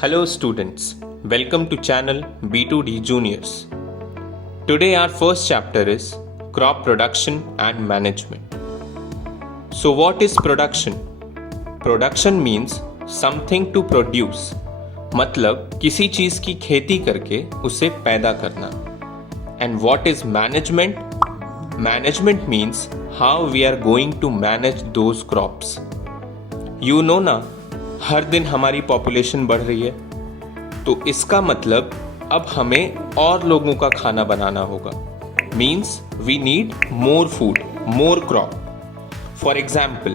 Hello students, welcome to channel B2D Juniors. Today our first chapter is crop production and management. So what is production? Production means something to produce. मतलब किसी चीज की खेती करके उसे पैदा करना. And what is management? Management means how we are going to manage those crops. You know ना, हर दिन हमारी पॉपुलेशन बढ़ रही है, तो इसका मतलब अब हमें और लोगों का खाना बनाना होगा. Means we need more food, more crop. For example,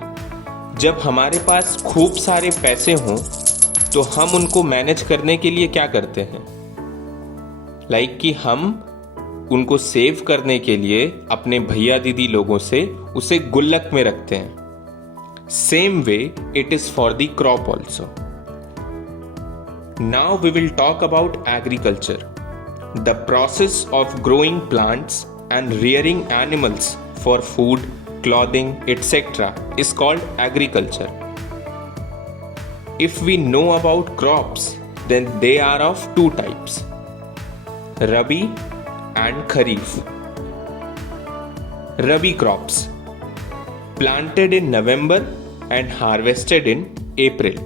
जब हमारे पास खूब सारे पैसे हों तो हम उनको मैनेज करने के लिए क्या करते हैं? लाइक कि हम उनको सेव करने के लिए अपने भैया दीदी लोगों से उसे गुल्लक में रखते हैं. Same way it is for the crop also. Now we will talk about agriculture. The process of growing plants and rearing animals for food, clothing, etc. is called agriculture. If we know about crops, then they are of two types: Rabi and Kharif. Rabi crops planted in November and harvested in April.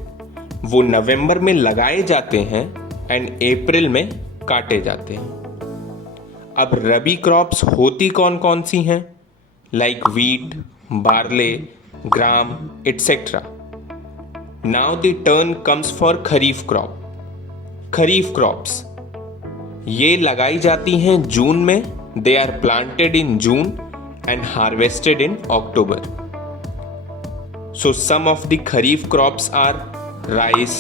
वो नवंबर में लगाए जाते हैं and April में काटे जाते हैं. अब रबी क्रॉप्स होती कौन कौन सी हैं? Like wheat, barley, gram etcetera. Now the turn comes for kharif crop. Kharif crops ये लगाई जाती हैं जून में. They are planted in June and harvested in October. So some of the kharif crops are rice,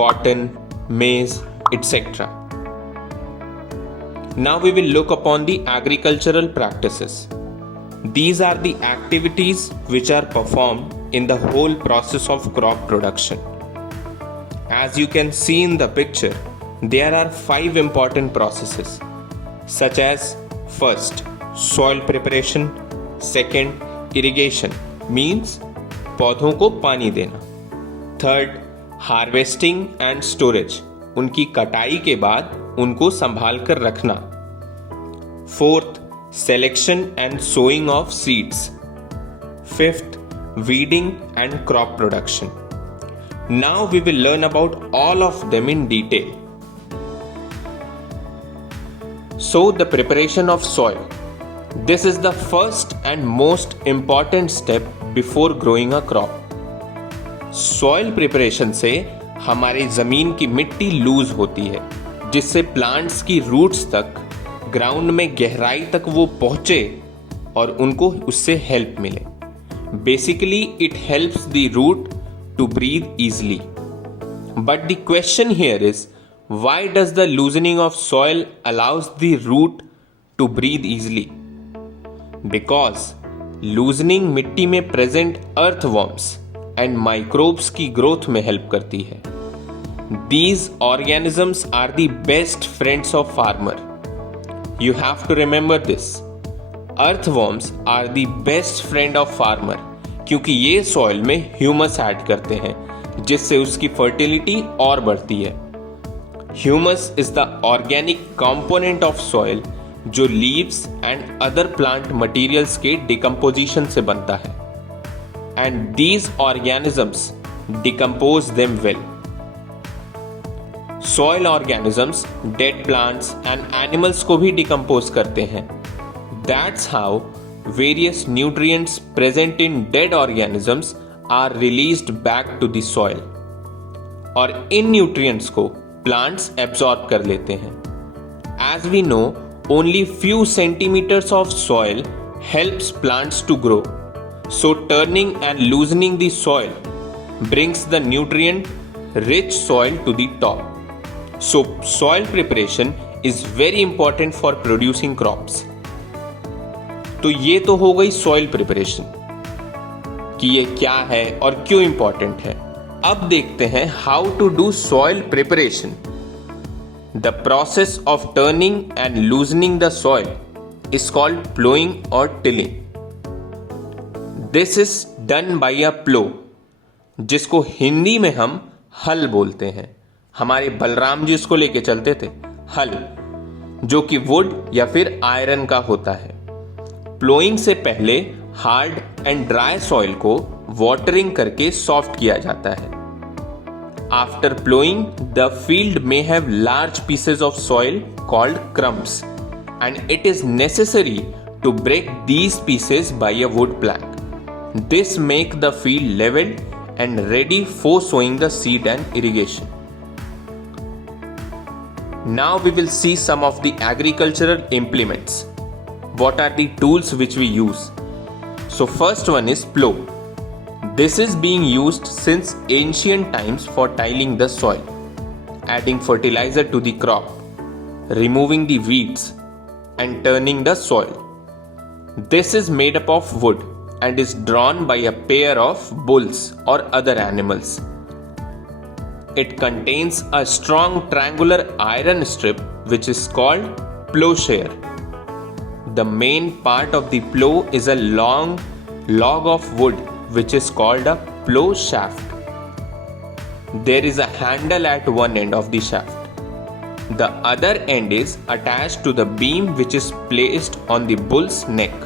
cotton, maize, etc. Now we will look upon the agricultural practices. These are the activities which are performed in the whole process of crop production. As you can see in the picture, there are 5 important processes, such as first, soil preparation. Second, irrigation means पौधों को पानी देना. Third, harvesting and storage, उनकी कटाई के बाद उनको संभाल कर रखना. Fourth, selection and sowing of seeds. Fifth, weeding and crop production. Now we will learn about all of them in detail. So the preparation of soil. This is the first and most important step before growing a crop. Soil preparation से हमारी जमीन की मिट्टी loose होती है, जिससे plants की roots तक, ग्राउंड में गहराई तक वो पहुंचे और उनको उससे हेल्प मिले. Basically it helps the root to breathe easily. But the question here is, why does the loosening of soil allows the root to breathe easily? Because loosening मिट्टी में प्रेजेंट अर्थवॉर्म्स एंड माइक्रोब्स की growth में help करती है. These organisms are the best friends of farmer. You have to remember this. Earthworms are the best friend of farmer, क्योंकि ये soil में humus add करते हैं, जिससे उसकी फर्टिलिटी और बढ़ती है. Humus is the organic component of soil जो leaves and other plant materials के डिकम्पोजिशन से बनता है. And these organisms decompose them well. Soil organisms dead plants and animals को भी डिकम्पोज करते हैं. That's how various nutrients present in dead organisms are released back to the soil. और इन न्यूट्रिएंट्स को प्लांट्स एब्जॉर्ब कर लेते हैं. As we know, only few centimeters of soil helps plants to grow. So turning and loosening the soil brings the nutrient rich soil to the top. So soil preparation is very important for producing crops. तो ये तो हो गई soil preparation कि ये क्या है और क्यों important है. अब देखते हैं how to do soil preparation. The process of turning and loosening the soil is called plowing or tilling. This is done by a plow, जिसको हिंदी में हम हल बोलते हैं. हमारे बलराम जी उसको लेके चलते थे, हल, जो कि वुड या फिर आयरन का होता है। प्लोइंग से पहले हार्ड एंड ड्राई सॉइल को वाटरिंग करके सॉफ्ट किया जाता है। After ploughing the field may have large pieces of soil called crumbs and it is necessary to break these pieces by a wood plank. This make the field leveled and ready for sowing the seed and irrigation. Now we will see some of the agricultural implements. What are the tools which we use? So first one is plow. This is being used since ancient times for tilling the soil, adding fertilizer to the crop, removing the weeds and turning the soil. This is made up of wood and is drawn by a pair of bulls or other animals. It contains a strong triangular iron strip which is called plowshare. The main part of the plow is a long log of wood which is called a plow shaft. There is a handle at one end of the shaft. The other end is attached to the beam which is placed on the bull's neck.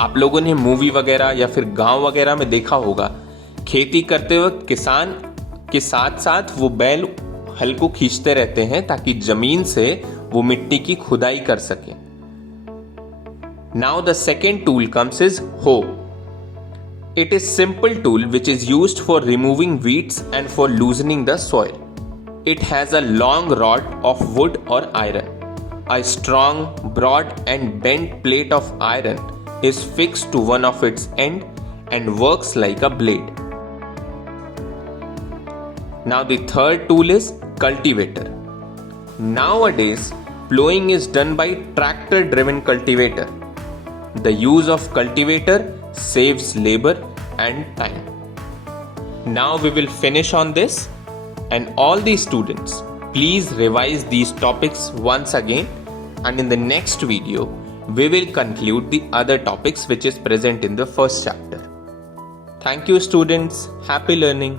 आप लोगों ने movie वगैरह या फिर गांव वगैरह में देखा होगा, खेती करते वक्त किसान के साथ साथ वो बैल हल को खींचते रहते हैं ताकि जमीन से वो मिट्टी की खुदाई कर सके। Now the second tool comes is हो. It is simple tool which is used for removing weeds and for loosening the soil. It has a long rod of wood or iron. A strong, broad and bent plate of iron is fixed to one of its end and works like a blade. Now the third tool is cultivator. Nowadays, plowing is done by tractor-driven cultivator. The use of cultivator saves labor and time. Now we will finish on this, and all the students, please revise these topics once again, and in the next video we will conclude the other topics which is present in the first chapter. Thank you students. Happy learning.